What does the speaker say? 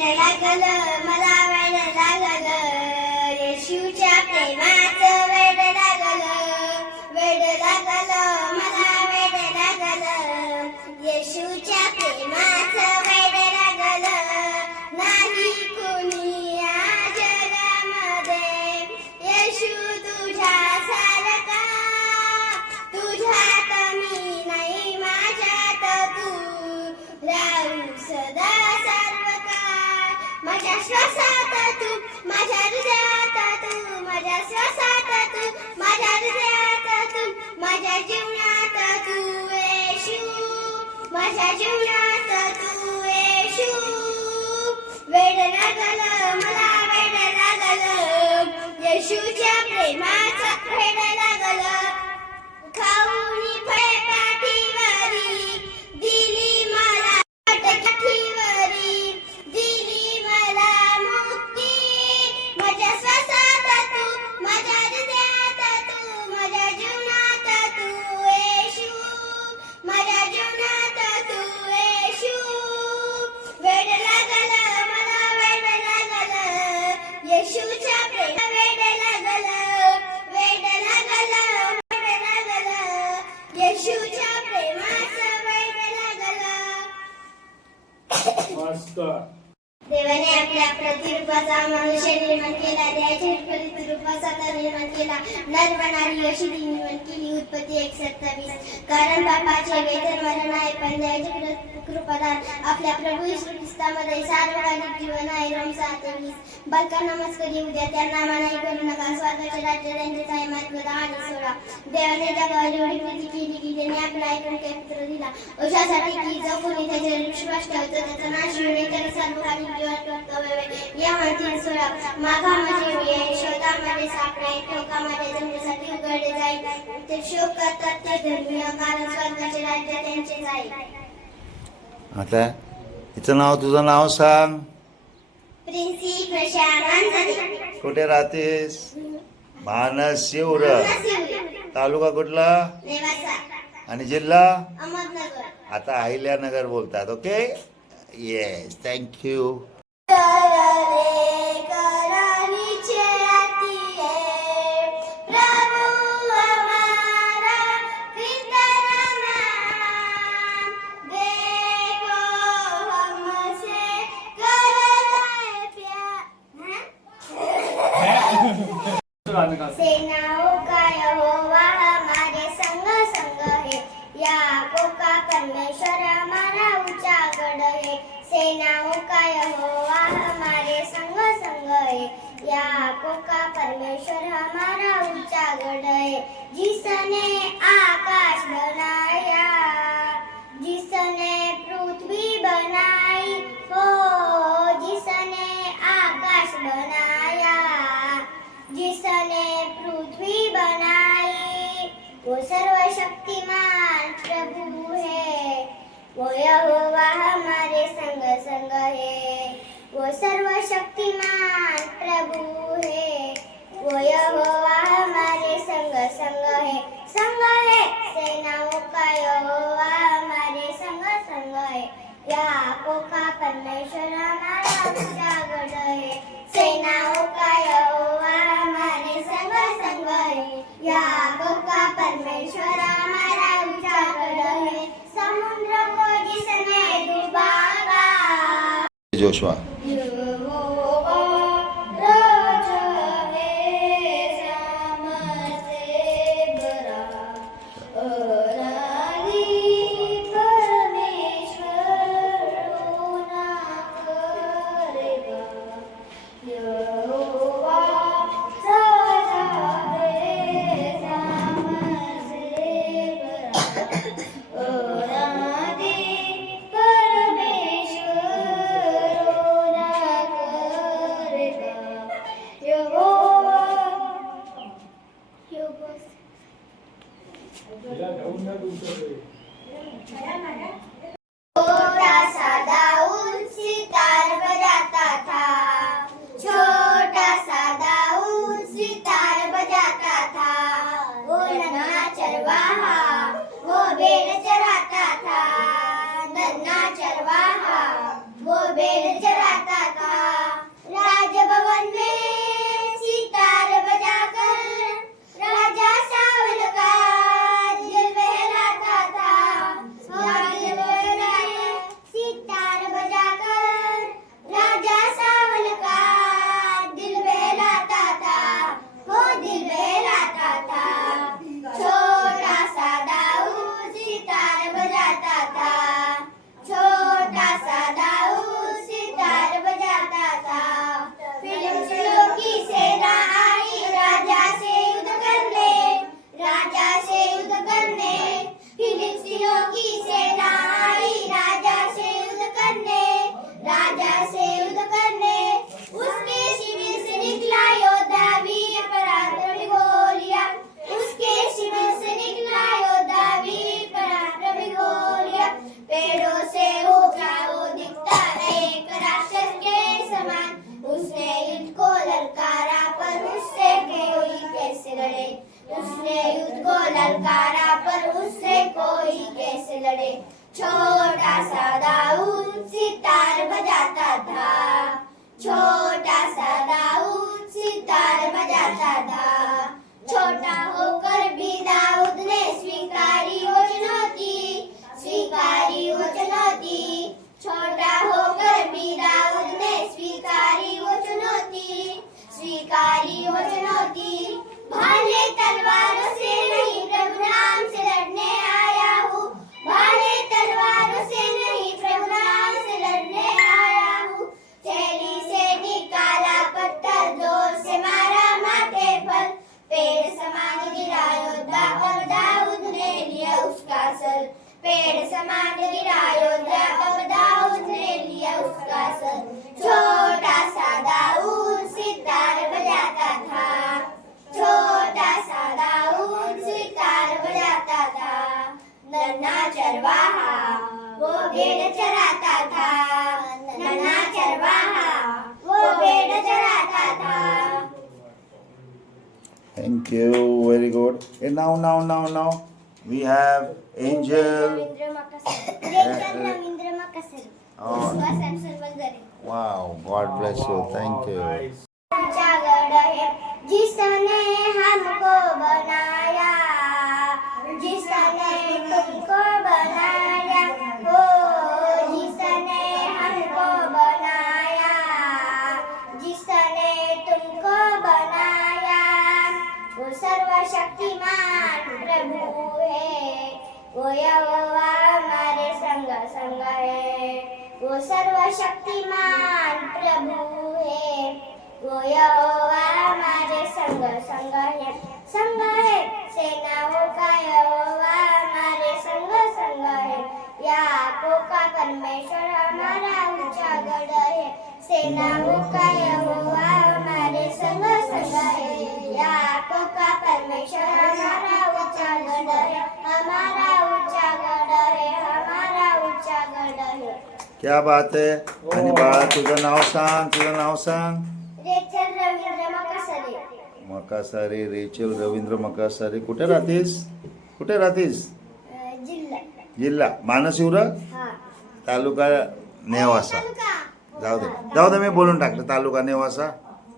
वेड लागलं मला वेड लागलं येशूच्या प्रेमाचं वेड लागलं मला वेड लागलं येशूच्या प्रेमाचं वेड लागलं नाही कोणी या जगामध्ये येशू तुझ्यासारखा तुझ्यात मी नाही माझ्यात तू राहू सदा सर्व काळ माझ्या श्वासात तू माझ्या हृदयात तू माझ्या श्वासात तू माझ्या हृदयात तू माझ्या जीवनात तू येशू माझ्या जीवनात तू येशू वेड लागलं मला वेड लागलं येशूच्या प्रेमाचं वेड लागलं खाऊनी फळे पाठीवरी दिली मला पाठीवरी दिली मला मुक्ती माझ्या श्वासात तू माझ्या हृदयात तू माझ्या जीवनात तू येशू माझ्या जीवनात तू येशू वेड लागलं मला वेड लागलं येशूच्या प्रेमाचं वेड लागलं येशूच्या प्रेमाचं वेड लागलं देवाने आपल्या प्रतिरूपाचा मनुष्य निर्माण केला त्याच्या प्रतिरूपाचा निर्माण केला नर बनारी अशी निर्माण केली उत्पत्ती 1:27 कारण पापाचे वेतन मरण आहे पण त्याचे कृपादान आपल्या प्रभू येशू ख्रिस्तामध्ये सार्वकालिक जीवन आहे रोम 6:20 बालकांना नमस्कार येऊ द्या त्यांना मनाई करू नका स्वर्गाचे राज्य त्यांचेच आहे महत्व 10 आणि 16 देवाने जगावर एवढी प्रीती केली की त्याने आपला एकमेव पुत्र दिला अशासाठी की जो कोणी त्याच्यावर विश्वास ठेवतो त्याचा नाश होऊ नये त्याला सार्वकालिक जीवन कर्तव्य या म्हणतील 16 मागामध्ये मिळेल शोधामध्ये सापडेल टोकामध्ये तुमच्यासाठी उघडले जाईल ते शोक करतात ते धर्मीय कारण स्वर्गाचे राज्य त्यांचेच आहे आता हिचं नाव तुझं नाव सांग प्रिन्सी प्रशांत कुठे राहतेस मानशिवर तालुका कुठला नेवासा आणि जिल्हा अहमदनगर आता अहिल्यानगर बोलतात ओके येस थँक्यू सेनाओं का यहोवा हमारे संग संग है याकोब का परमेश्वर हमारा ऊंचा गढ़ है सेनाओं का यहोवा हमारे संग संग है याकोब का परमेश्वर हमारा ऊंचा गढ़ है जिसने आकाश बनाया जिसने पृथ्वी बनाई हो जिसने आकाश बनाया जिसने पृथ्वी बनाई वो सर्वशक्तिमान प्रभु है वो यहोवा हमारे संग संग है वो सर्वशक्तिमान प्रभु है वो यहोवा हमारे संग संग है सेनाओं का यहोवा हमारे संग संग है याकोब का परमेश्वर हमारा ऊंचा गढ़ है सेनाओं का यहोवा हमारे संग संग है याकोब का परमेश्वर हमारा ऊंचा गढ़ है समुद्र को जिसने डुबाया जोशुआ यहोवा राजा है सामर्थ्य से भरा अराधी परमेश्वर होना करेगा यहोवा राजा है सामर्थ्य से भरा अराधी परमेश्वर होना चरवाहा वो भेड़ चराता था, नन्हा चरवाहा वो भेड़ चराता था. Thank you. Very good. And now. We have Angel. Ravindra मकसरे. Oh. Wow. God bless you. Thank you. जागड़ है जिसने हमको बनाया, जिसने तुमको बनाया, वो जिसने हमको बनाया, जिसने तुमको बनाया, वो सर्वशक्तिमान प्रभु है, वो यहोवा हमारे संग संग है, वो सर्वशक्तिमान प्रभु है, वो यहोवा हमारे संग संग है, सेनाओं का यहोवा हमारे संग संग है, याकोब का परमेश्वर हमारा ऊंचा गढ़ है, सेनाओं का यहोवा हमारे संग संग है, याकोब का परमेश्वर हमारा ऊंचा गढ़ है, हमारा ऊंचा गढ़ है, हमारा ऊंचा गढ़ है. क्या बात है. आणि बाळा तुझं नाव सांग. रेचल रवींद्र मकसरे. मकासारे. रेचल रवींद्र मकासारे. कुठे राहतीस? जिल्हा मानसिंह, हा. तालुका नेवासा. जाऊ दे मी बोलून टाकलं. तालुका नेवासा.